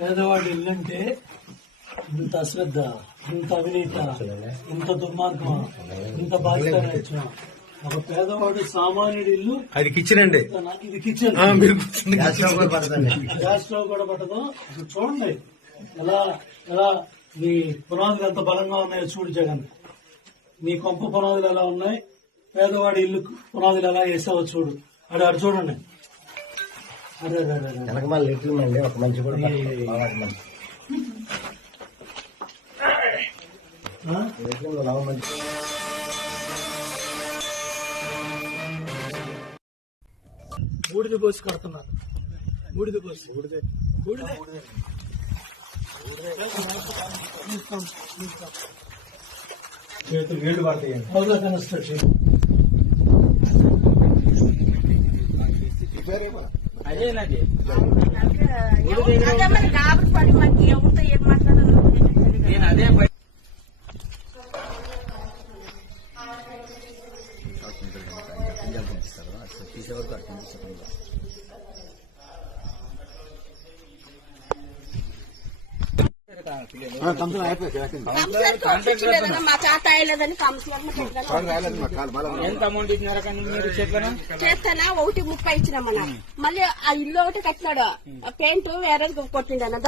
పేదవాడి ఇల్లంటే ఇంత అశ్రద్ధ, ఇంత అవినీత, ఇంత దుర్మార్గం, ఇంత బాధ్యత. ఒక పేదవాడు సామాన్యుడి ఇల్లు అది కిచెన్ అండి, ఇది కిచెన్. గ్యాస్ స్టవ్ కూడా పట్టదు. చూడండి ఎలా ఎలా మీ పునాదులు ఎంత బలంగా ఉన్నాయో చూడు జగన్. నీ కొంప పునాదులు ఎలా ఉన్నాయి, పేదవాడి ఇల్లు పునాదులు ఎలా వేసావో చూడు. అడు చూడండి. అరే ఒక మంచి కూడా బూడిద పోసి కడుతున్నారు. బూడిద పోసి చేతులు వేళ్ళు పడతాయండి. హౌస్ కన్స్ట్రక్షన్ అదేనది కాబట్టి పడి మనకి ఎవరితో ఏం మాట్లాడాలో నేను అదే మా చేత అయ్యలేదని ఎంత అమౌంట్ ఇచ్చినారా కానీ మీరు చేస్తానా 1.30 ఇచ్చినామన్నా. మళ్ళీ ఆ ఇల్లు ఒకటి కట్టినాడు, పెయింట్ వేరే కొట్టిండన్న.